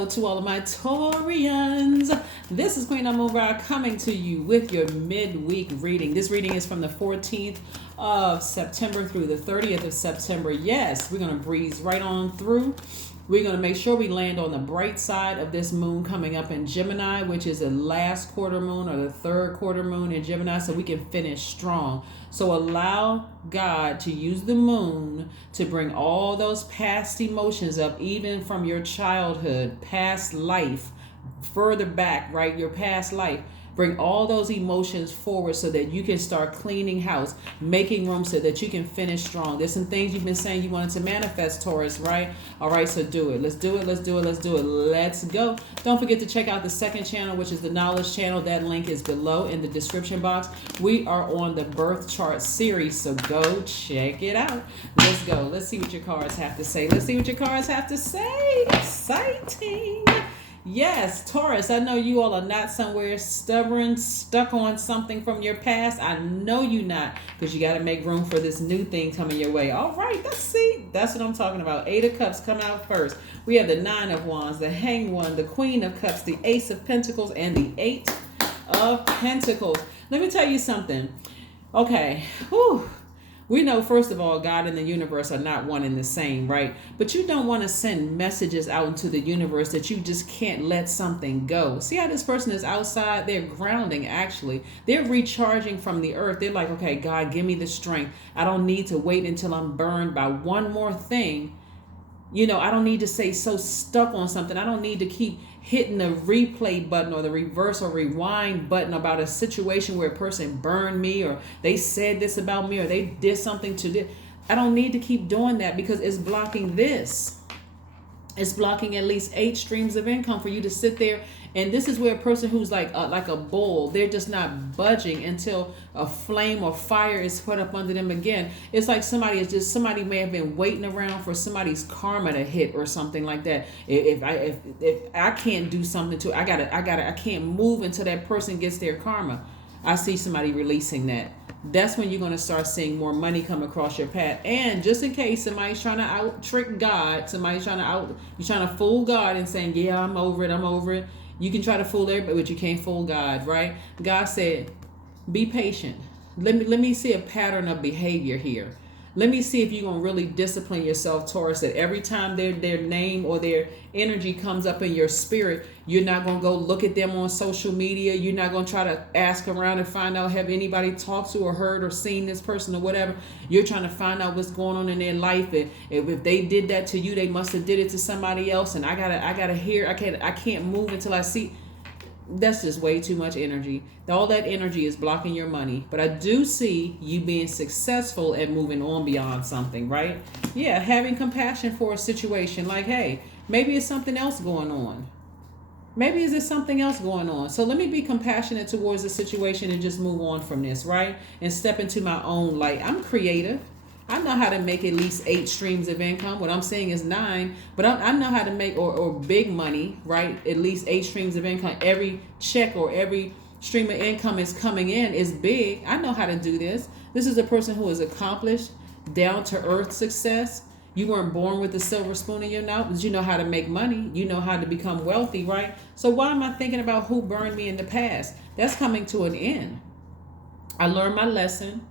Hello to all of my Taurians. This is Queen Moonbrow coming to you with your midweek reading. This reading is from the 14th of September through the 30th of September. Yes, we're going to breeze right on through. We're going to make sure we land on the bright side of this moon coming up in Gemini, which is the last quarter moon or the third quarter moon in Gemini, so we can finish strong. So allow God to use the moon to bring all those past emotions up, even from your childhood, past life, further back, right? Your past life. Bring all those emotions forward so that you can start cleaning house, making room so that you can finish strong. There's some things you've been saying you wanted to manifest, Taurus, right? All right, so do it. Let's do it. Let's do it. Let's do it. Let's go. Don't forget to check out the second channel, which is the Knowledge channel. That link is below in the description box. We are on the birth chart series, so go check it out. Let's go. Let's see what your cards have to say. Let's see what your cards have to say. Exciting. Yes, Taurus, I know you all are not somewhere stubborn, stuck on something from your past. I know you not, because you got to make room for this new thing coming your way. All right, let's see. That's what I'm talking about. 8 of Cups come out first. We have the 9 of Wands, the Hanged One, the Queen of Cups, the Ace of Pentacles, and the 8 of Pentacles. Let me tell you something. Okay, whew. We know, first of all, God and the universe are not one and the same, right? But you don't want to send messages out into the universe that you just can't let something go. See how this person is outside? They're grounding, actually. They're recharging from the earth. They're like, okay, God, give me the strength. I don't need to wait until I'm burned by one more thing. You know, I don't need to stay so stuck on something. I don't need to keep hitting the replay button or the reverse or rewind button about a situation where a person burned me or they said this about me or they did something to this. I don't need to keep doing that because it's blocking this. It's blocking at least 8 streams of income for you to sit there. And this is where a person who's like a bull, they're just not budging until a flame or fire is put up under them again. It's like somebody may have been waiting around for somebody's karma to hit or something like that. If I can't do something to it, I can't move until that person gets their karma. I see somebody releasing that. That's when you're going to start seeing more money come across your path. And just in case somebody's trying to out trick God, you're trying to fool God and saying, yeah, I'm over it. You can try to fool everybody, but you can't fool God, right? God said, be patient. Let me see a pattern of behavior here. Let me see if you're going to really discipline yourself, Taurus, that every time their name or their energy comes up in your spirit, you're not going to go look at them on social media. You're not going to try to ask around and find out, have anybody talked to or heard or seen this person or whatever. You're trying to find out what's going on in their life. If they did that to you, they must have did it to somebody else. And I gotta hear, I can't move until I see. That's just way too much energy. All that energy is blocking your money. But I do see you being successful at moving on beyond something, right? Yeah, having compassion for a situation. Like, hey, maybe it's something else going on. Maybe is there something else going on? So let me be compassionate towards the situation and just move on from this, right? And step into my own light. I'm creative. I know how to make at least 8 streams of income. What I'm saying is 9, but I know how to make or big money, right? At least 8 streams of income. Every check or every stream of income is coming in is big. I know how to do this. This is a person who is accomplished, down to earth success. You weren't born with a silver spoon in your mouth, but you know how to make money. You know how to become wealthy, right? So why am I thinking about who burned me in the past? That's coming to an end. I learned my lesson.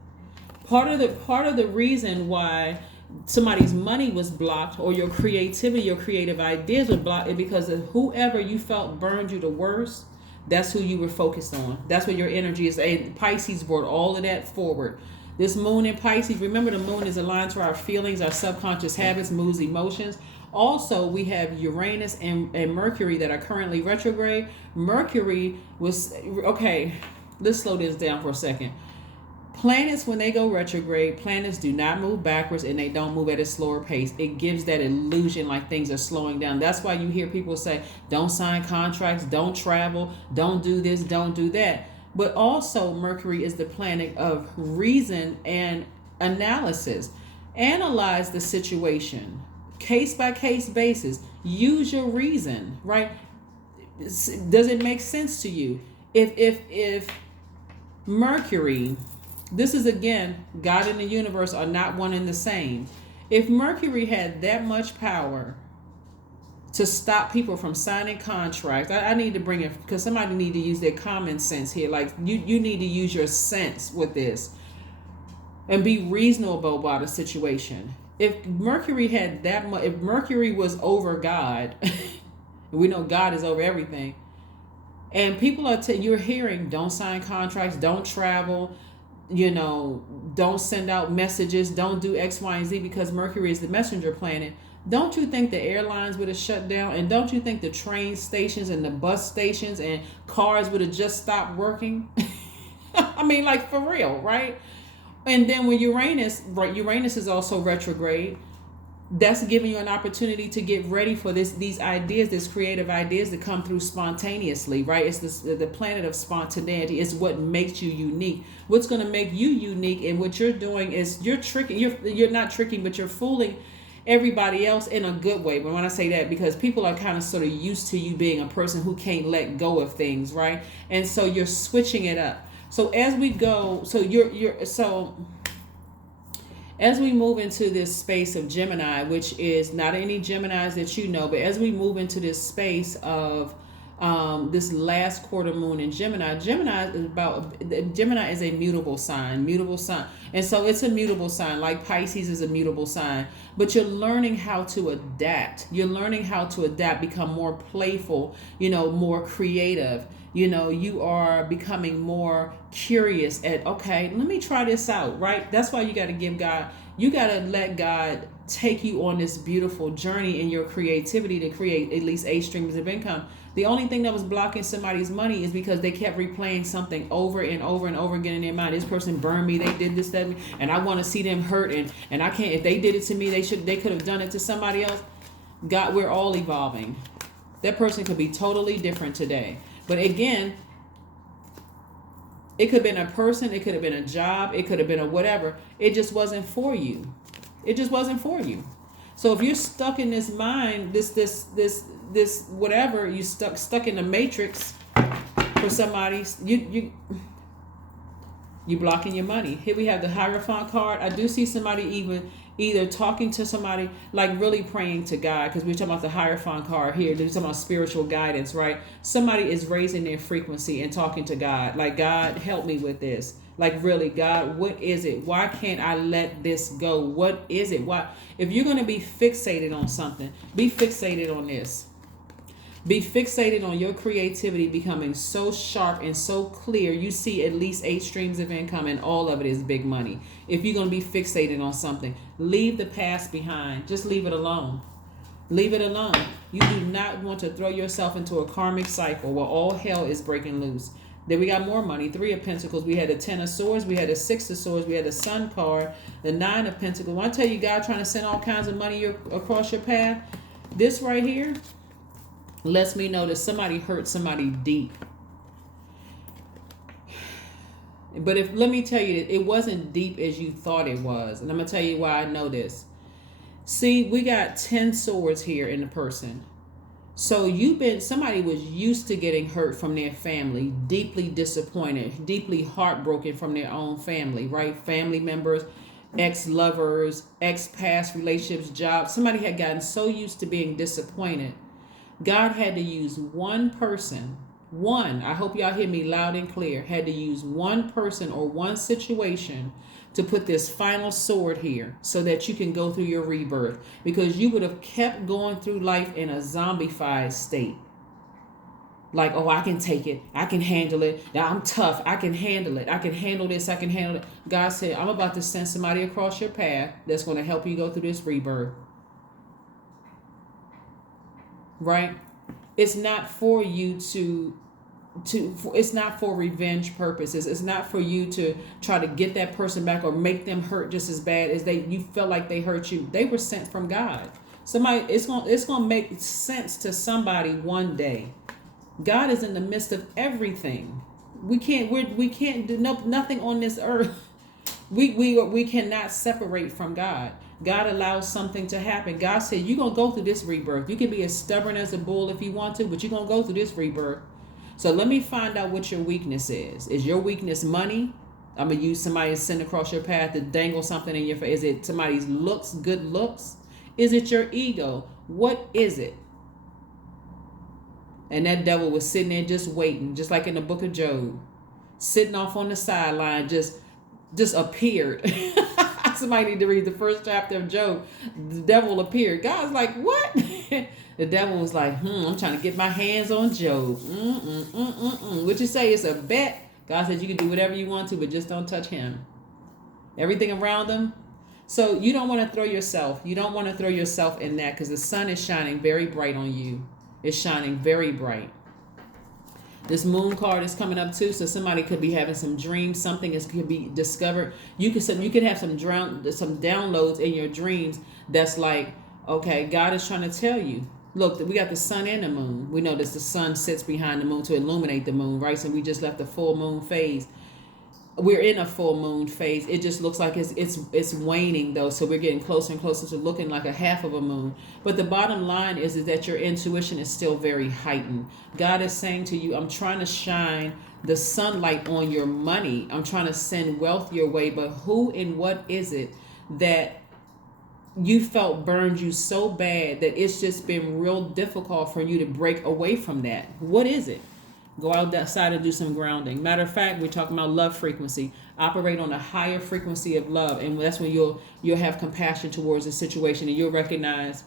Part of the reason why somebody's money was blocked or your creativity, your creative ideas were blocked is because of whoever you felt burned you the worst. That's who you were focused on. That's where your energy is. And Pisces brought all of that forward. This moon in Pisces, remember the moon is aligned to our feelings, our subconscious habits, moods, emotions. Also, we have Uranus and Mercury that are currently retrograde. Mercury was, okay, let's slow this down for a second. Planets, when they go retrograde, planets do not move backwards and they don't move at a slower pace. It gives that illusion like things are slowing down. That's why you hear people say, don't sign contracts, don't travel, don't do this, don't do that. But also Mercury is the planet of reason and analysis. Analyze the situation, case by case basis. Use your reason, right? Does it make sense to you? If Mercury, this is again, God and the universe are not one and the same. If Mercury had that much power to stop people from signing contracts. I need to bring it because somebody need to use their common sense here. Like you need to use your sense with this and be reasonable about a situation. If Mercury had that much, if Mercury was over God, we know God is over everything. And people are you're hearing, don't sign contracts, don't travel, don't send out messages, don't do X, Y, and Z because Mercury is the messenger planet. Don't you think the airlines would have shut down? And don't you think the train stations and the bus stations and cars would have just stopped working? I mean, like for real, right? And then when Uranus is also retrograde, that's giving you an opportunity to get ready for these ideas, these creative ideas that come through spontaneously, right? It's the planet of spontaneity. It's what makes you unique. What's going to make you unique, and what you're doing is you're not tricking, but you're fooling everybody else in a good way. But when I say that, because people are kind of sort of used to you being a person who can't let go of things, right? And so you're switching it up. So as we go, as we move into this space of Gemini, which is not any Geminis that you know, but as we move into this space of this last quarter moon in Gemini, Gemini is a mutable sign, and so it's a mutable sign, like Pisces is a mutable sign. But you're learning how to adapt. Become more playful, more creative. You are becoming more curious at, okay, let me try this out, right? That's why you got to let God take you on this beautiful journey in your creativity to create at least 8 streams of income. The only thing that was blocking somebody's money is because they kept replaying something over and over and over again in their mind. This person burned me, they did this, that, and I want to see them hurt, and I can't. If they did it to me, they could have done it to somebody else. God, we're all evolving. That person could be totally different today. But again, it could have been a person, it could have been a job, it could have been a whatever. It just wasn't for you. So if you're stuck in this mind, this whatever, you stuck in the matrix for somebody, you blocking your money. Here we have the Hierophant card. I do see somebody either talking to somebody, like really praying to God, because we're talking about the Hierophant card here. They're talking about spiritual guidance, right? Somebody is raising their frequency and talking to God, like, God, help me with this. Like, really, God, what is it? Why can't I let this go? What is it? Why? If you're going to be fixated on something, be fixated on this. Be fixated on your creativity becoming so sharp and so clear. You see at least 8 streams of income, and all of it is big money. If you're going to be fixated on something, leave the past behind. Just leave it alone. Leave it alone. You do not want to throw yourself into a karmic cycle where all hell is breaking loose. Then we got more money. 3 of Pentacles. We had a 10 of Swords. We had a 6 of Swords. We had a Sun card. The 9 of Pentacles. When I tell you God trying to send all kinds of money across your path, this right here lets me know that somebody hurt somebody deep. But let me tell you, it wasn't deep as you thought it was. And I'm going to tell you why I know this. See, we got 10 swords here in the person. So somebody was used to getting hurt from their family, deeply disappointed, deeply heartbroken from their own family, right? Family members, ex-lovers, ex-past relationships, jobs. Somebody had gotten so used to being disappointed. God had to use one person, I hope y'all hear me loud and clear, had to use one person or one situation to put this final sword here so that you can go through your rebirth, because you would have kept going through life in a zombified state. Like, oh, I can take it. I can handle it. I'm tough. I can handle it. I can handle this. I can handle it. God said, I'm about to send somebody across your path that's going to help you go through this rebirth. Right? It's not for you it's not for revenge purposes. It's not for you to try to get that person back or make them hurt just as bad as you felt like they hurt you. They were sent from God. It's gonna make sense to somebody one day. God is in the midst of everything. We can't do nothing on this earth. We cannot separate from God. God allows something to happen. God said, you're going to go through this rebirth. You can be as stubborn as a bull if you want to, but you're going to go through this rebirth. So let me find out what your weakness is. Is your weakness money? I'm going to use somebody to send across your path to dangle something in your face. Is it somebody's looks, good looks? Is it your ego? What is it? And that devil was sitting there just waiting, just like in the book of Job, sitting off on the sideline, just appeared. Somebody need to read the first chapter of Job. The devil appeared. God's like, what? The devil was like, I'm trying to get my hands on Job. What you say? It's a bet. God said you can do whatever you want to, but just don't touch him. Everything around him. So you don't want to throw yourself. You don't want to throw yourself in that, because the sun is shining very bright on you. It's shining very bright. This moon card is coming up too, so somebody could be having some dreams. Something could be discovered. You could have some downloads in your dreams that's like, okay, God is trying to tell you. Look, we got the sun and the moon. We know that the sun sits behind the moon to illuminate the moon, right? So we just left the full moon phase. We're in a full moon phase. It just looks like it's waning though, so we're getting closer and closer to looking like a half of a moon. But the bottom line is that your intuition is still very heightened. God is saying to you, I'm trying to shine the sunlight on your money. I'm trying to send wealth your way, but who and what is it that you felt burned you so bad that it's just been real difficult for you to break away from that? What is it? Go outside and do some grounding. Matter of fact, we're talking about love frequency. Operate on a higher frequency of love, and that's when you'll have compassion towards the situation, and you'll recognize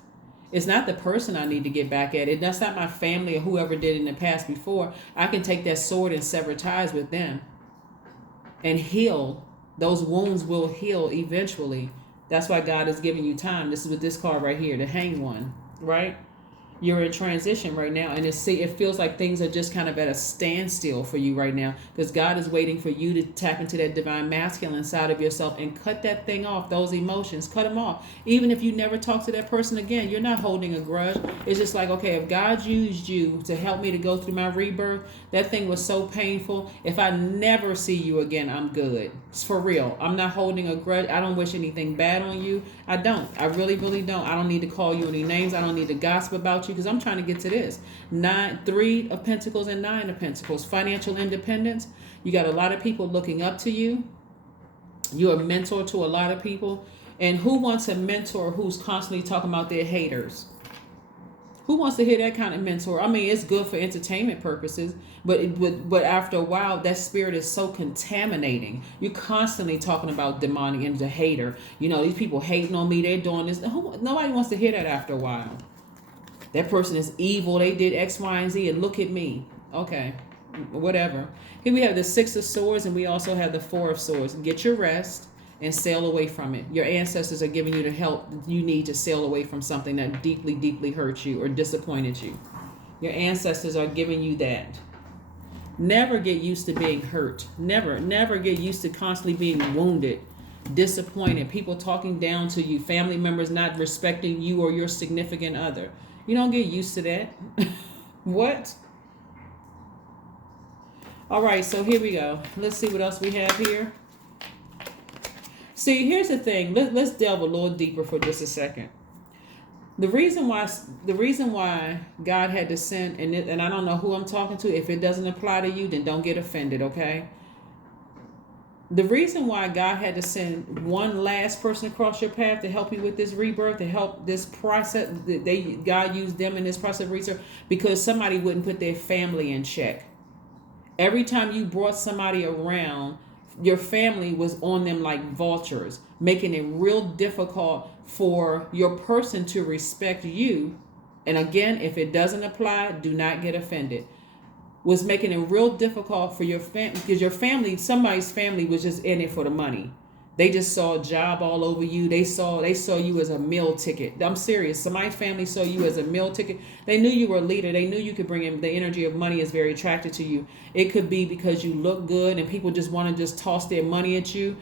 it's not the person I need to get back at. That's not my family or whoever did in the past before. I can take that sword and sever ties with them and heal. Those wounds will heal eventually. That's why God is giving you time. This is with this card right here, the Hanged One, right? You're in transition right now, and it feels like things are just kind of at a standstill for you right now, because God is waiting for you to tap into that divine masculine side of yourself and cut that thing off, those emotions, cut them off. Even if you never talk to that person again, you're not holding a grudge. It's just like, okay, if God used you to help me to go through my rebirth, that thing was so painful. If I never see you again, I'm good. It's for real. I'm not holding a grudge. I don't wish anything bad on you. I don't. I really, really don't. I don't need to call you any names. I don't need to gossip about you, because I'm trying to get to this. 3 of Pentacles and 9 of Pentacles. Financial independence. You got a lot of people looking up to you. You're a mentor to a lot of people. And who wants a mentor who's constantly talking about their haters? Who wants to hear that kind of mentor? I mean, it's good for entertainment purposes, but after a while, that spirit is so contaminating. You're constantly talking about demonic and the hater. You know, these people hating on me. They're doing this. Nobody wants to hear that after a while. That person is evil. They did X, Y, and Z, and look at me. Okay, whatever. Here we have the 6 of Swords, and we also have the 4 of Swords. Get your rest and sail away from it. Your ancestors are giving you the help you need to sail away from something that deeply, deeply hurt you or disappointed you. Your ancestors are giving you that. Never get used to being hurt. Never get used to constantly being wounded, disappointed, people talking down to you, family members not respecting you or your significant other. You don't get used to that. What? All right, so here we go. Let's see what else we have here. See, here's the thing. Let's delve a little deeper for just a second. The reason why God had to send, and I don't know who I'm talking to. If it doesn't apply to you, then don't get offended, okay? The reason why God had to send one last person across your path to help you with this rebirth, to help this process, God used them in this process of research, because somebody wouldn't put their family in check. Every time you brought somebody around, your family was on them like vultures, making it real difficult for your person to respect you. And again, if it doesn't apply, do not get offended. Was making it real difficult for your family, because your family, somebody's family was just in it for the money. They just saw a job all over you. They saw you as a meal ticket. I'm serious. Somebody's family saw you as a meal ticket. They knew you were a leader. They knew you could bring in the energy of money is very attractive to you. It could be because you look good and people just want to just toss their money at you.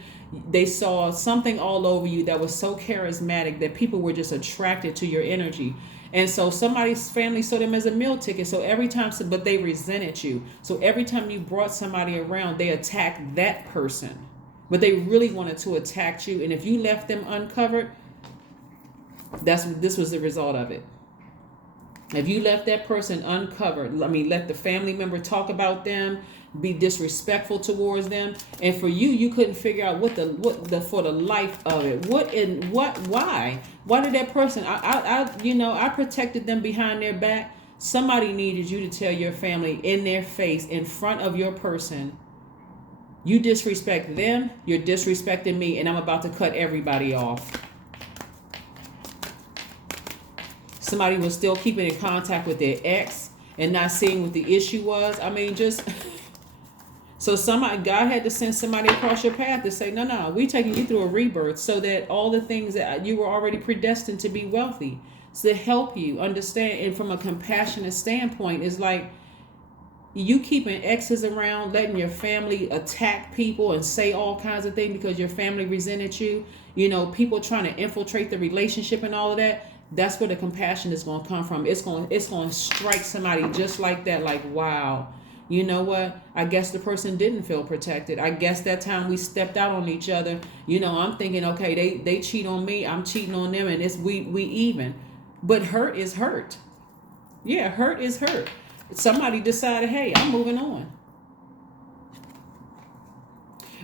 They saw something all over you that was so charismatic that people were just attracted to your energy. And so somebody's family saw them as a meal ticket. So every time, but they resented you. So every time you brought somebody around, they attacked that person. But they really wanted to attack you. And if you left them uncovered, this was the result of it. If you left that person uncovered, let the family member talk about them, be disrespectful towards them, and for you couldn't figure out what for the life of it. Why did that person? I protected them behind their back Somebody needed you to tell your family in their face, in front of your person, you disrespect them, you're disrespecting me, and I'm about to cut everybody off. Somebody was still keeping in contact with their ex and not seeing what the issue was. I mean, just... So God had to send somebody across your path to say, no, we're taking you through a rebirth so that all the things that you were already predestined to be wealthy. So to help you understand, and from a compassionate standpoint, is like you keeping exes around, letting your family attack people and say all kinds of things because your family resented you. You know, people trying to infiltrate the relationship and all of that. That's where the compassion is going to come from. It's going to strike somebody just like that. Like, wow. You know what? I guess the person didn't feel protected. I guess that time we stepped out on each other, you know, I'm thinking, okay, they cheat on me, I'm cheating on them, and it's we even. But hurt is hurt. Yeah, hurt is hurt. Somebody decided, hey, I'm moving on.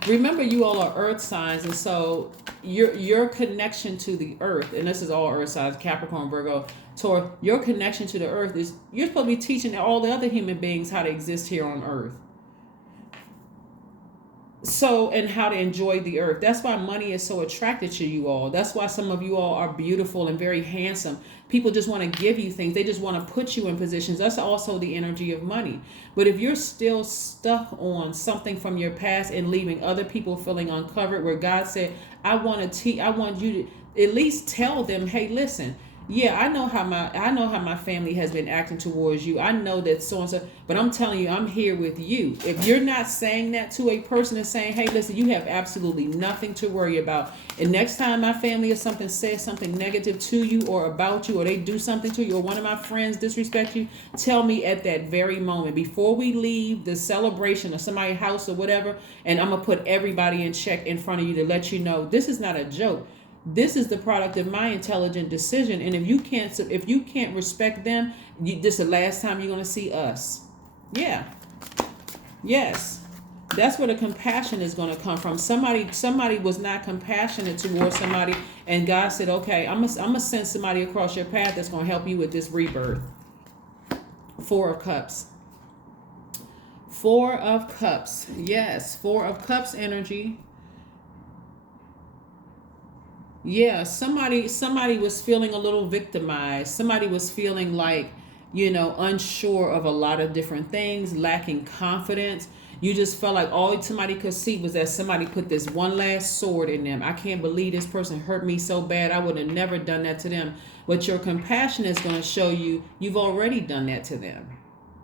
Remember, you all are earth signs, and so your connection to the earth, and this is all earth signs, Capricorn, Virgo, Taurus, your connection to the earth is, you're supposed to be teaching all the other human beings how to exist here on earth. So, and how to enjoy the earth. That's why money is so attracted to you all. That's why some of you all are beautiful and very handsome. People just want to give you things. They just want to put you in positions. That's also the energy of money. But if you're still stuck on something from your past and leaving other people feeling uncovered, where God said, I want you to at least tell them, hey, listen, yeah, I know how my family has been acting towards you. I know that so and so, but I'm telling you, I'm here with you. If you're not saying that to a person and saying, hey, listen, you have absolutely nothing to worry about. And next time my family or something says something negative to you or about you, or they do something to you, or one of my friends disrespect you, tell me at that very moment before we leave the celebration or somebody's house or whatever, and I'm going to put everybody in check in front of you to let you know this is not a joke. This is the product of my intelligent decision. And if you can't respect them, this is the last time you're going to see us. Yeah. Yes. That's where the compassion is going to come from. Somebody was not compassionate towards somebody, and God said, okay, I'm gonna send somebody across your path that's going to help you with this rebirth. 4 of Cups. 4 of Cups. Yes. 4 of Cups energy. Yeah, somebody was feeling a little victimized. Somebody was feeling like, you know, unsure of a lot of different things, lacking confidence. You just felt like all somebody could see was that somebody put this one last sword in them. I can't believe this person hurt me so bad. I would have never done that to them. But your compassion is going to show you you've already done that to them.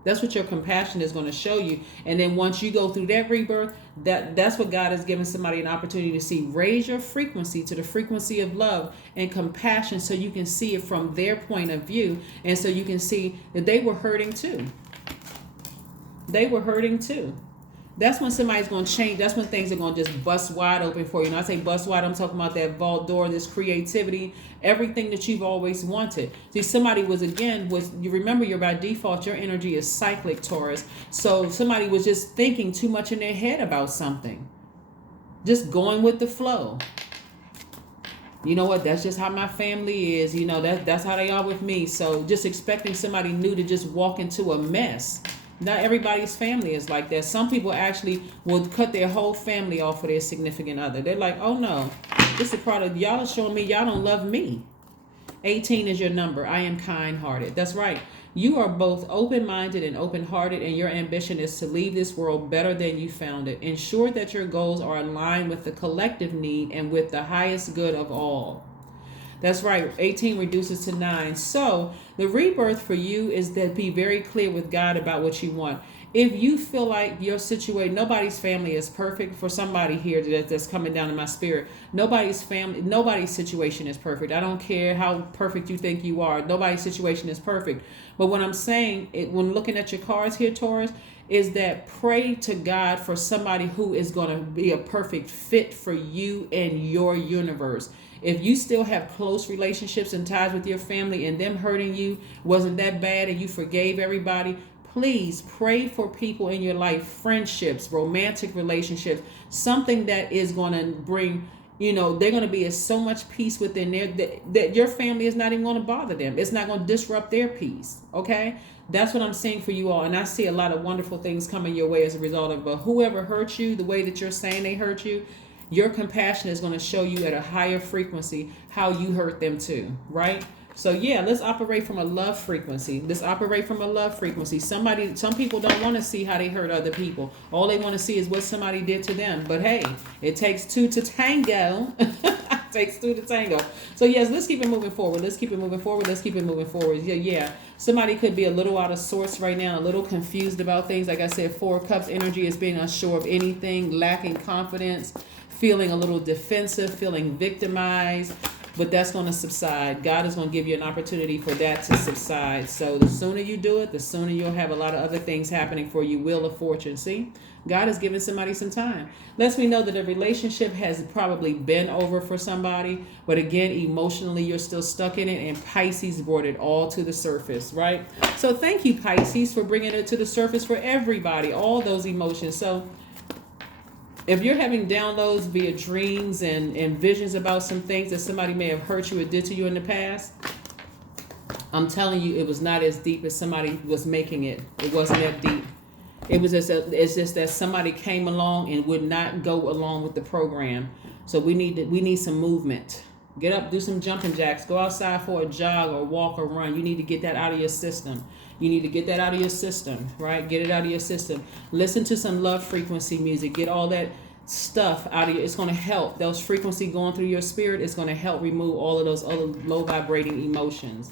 That's what your compassion is going to show you. And then once you go through that rebirth, that's what God has given somebody an opportunity to see. Raise your frequency to the frequency of love and compassion so you can see it from their point of view. And so you can see that they were hurting too. They were hurting too. That's when somebody's going to change. That's when things are going to just bust wide open for you. And I say bust wide, I'm talking about that vault door, this creativity, everything that you've always wanted. See, somebody you remember you're by default, your energy is cyclic, Taurus. So somebody was just thinking too much in their head about something. Just going with the flow. You know what? That's just how my family is. You know, that's how they are with me. So just expecting somebody new to just walk into a mess. Not everybody's family is like that. Some people actually will cut their whole family off for their significant other. They're like, oh no, this is a product. Y'all are showing me y'all don't love me. 18 is your number. I am kind-hearted. That's right. You are both open-minded and open-hearted, and your ambition is to leave this world better than you found it. Ensure that your goals are aligned with the collective need and with the highest good of all. That's right. 18 reduces to 9. So the rebirth for you is to be very clear with God about what you want. If you feel like your situation, nobody's family is perfect. For somebody here that's coming down in my spirit, nobody's situation is perfect. I don't care how perfect you think you are. Nobody's situation is perfect. But what I'm saying, when looking at your cards here, Taurus, is that pray to God for somebody who is going to be a perfect fit for you and your universe. If you still have close relationships and ties with your family and them hurting you wasn't that bad and you forgave everybody, please pray for people in your life, friendships, romantic relationships, something that is going to bring They're going to be at so much peace within there that your family is not even going to bother them. It's not going to disrupt their peace. Okay. That's what I'm seeing for you all. And I see a lot of wonderful things coming your way as a result of, but whoever hurt you, the way that you're saying they hurt you, your compassion is going to show you at a higher frequency how you hurt them too. Right. So yeah, let's operate from a love frequency. Some people don't want to see how they hurt other people. All they want to see is what somebody did to them. But hey, it takes two to tango. So yes, let's keep it moving forward. Yeah. Somebody could be a little out of sorts right now, a little confused about things. Like I said, 4 of Cups energy is being unsure of anything, lacking confidence, feeling a little defensive, feeling victimized. But that's going to subside. God is going to give you an opportunity for that to subside. So the sooner you do it, the sooner you'll have a lot of other things happening for you. Wheel of Fortune. See, God is giving somebody some time. Lets me know that a relationship has probably been over for somebody. But again, emotionally, you're still stuck in it. And Pisces brought it all to the surface, right? So thank you, Pisces, for bringing it to the surface for everybody, all those emotions. So if you're having downloads via dreams and visions about some things that somebody may have hurt you or did to you in the past, I'm telling you, it was not as deep as somebody was making it. It wasn't that deep. It's just that somebody came along and would not go along with the program. So we need some movement. Get up, do some jumping jacks, go outside for a jog or walk or run. You need to get that out of your system. Right? Get it out of your system. Listen to some love frequency music. Get all that stuff out of you. It's going to help. Those frequency going through your spirit is going to help remove all of those other low vibrating emotions.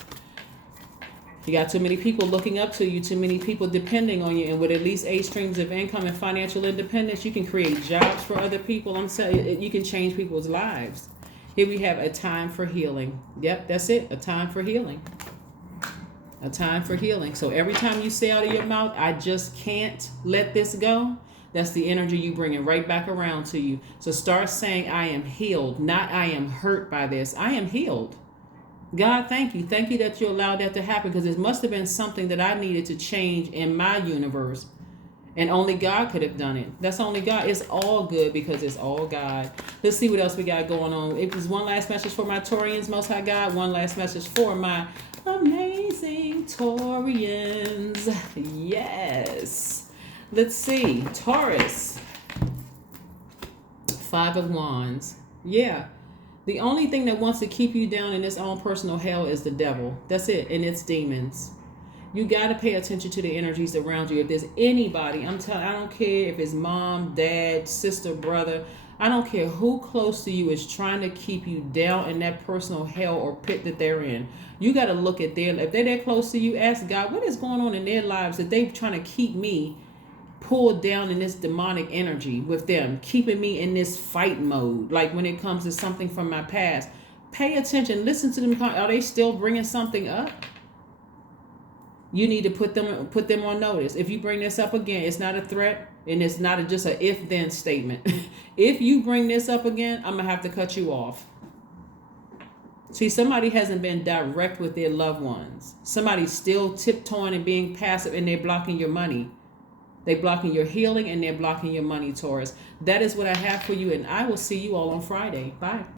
You got too many people looking up to you, too many people depending on you, and with at least 8 streams of income and financial independence, you can create jobs for other people. I'm telling you, you can change people's lives. Here we have a time for healing. Yep, that's it. A time for healing. So every time you say out of your mouth, I just can't let this go, that's the energy you bringing right back around to you. So start saying, I am healed, not I am hurt by this. I am healed. God, thank you. Thank you that you allowed that to happen, because it must have been something that I needed to change in my universe. And only God could have done it. That's only God. It's all good because it's all God. Let's see what else we got going on. If there's one last message for my Taurians, Most High God, one last message for my amazing Taurians. Yes. Let's see. Taurus. 5 of Wands. Yeah. The only thing that wants to keep you down in its own personal hell is the devil. That's it. And it's demons. You got to pay attention to the energies around you. If there's anybody, I don't care if it's mom, dad, sister, brother. I don't care who close to you is trying to keep you down in that personal hell or pit that they're in. You got to look at if they're that close to you, ask God, what is going on in their lives that they're trying to keep me pulled down in this demonic energy with them, keeping me in this fight mode. Like when it comes to something from my past, pay attention, listen to them. Are they still bringing something up? You need to put them on notice. If you bring this up again, it's not a threat, and it's not just a if-then statement. If you bring this up again, I'm going to have to cut you off. See, somebody hasn't been direct with their loved ones. Somebody's still tiptoeing and being passive, and they're blocking your money. They're blocking your healing, and they're blocking your money, Taurus. That is what I have for you, and I will see you all on Friday. Bye.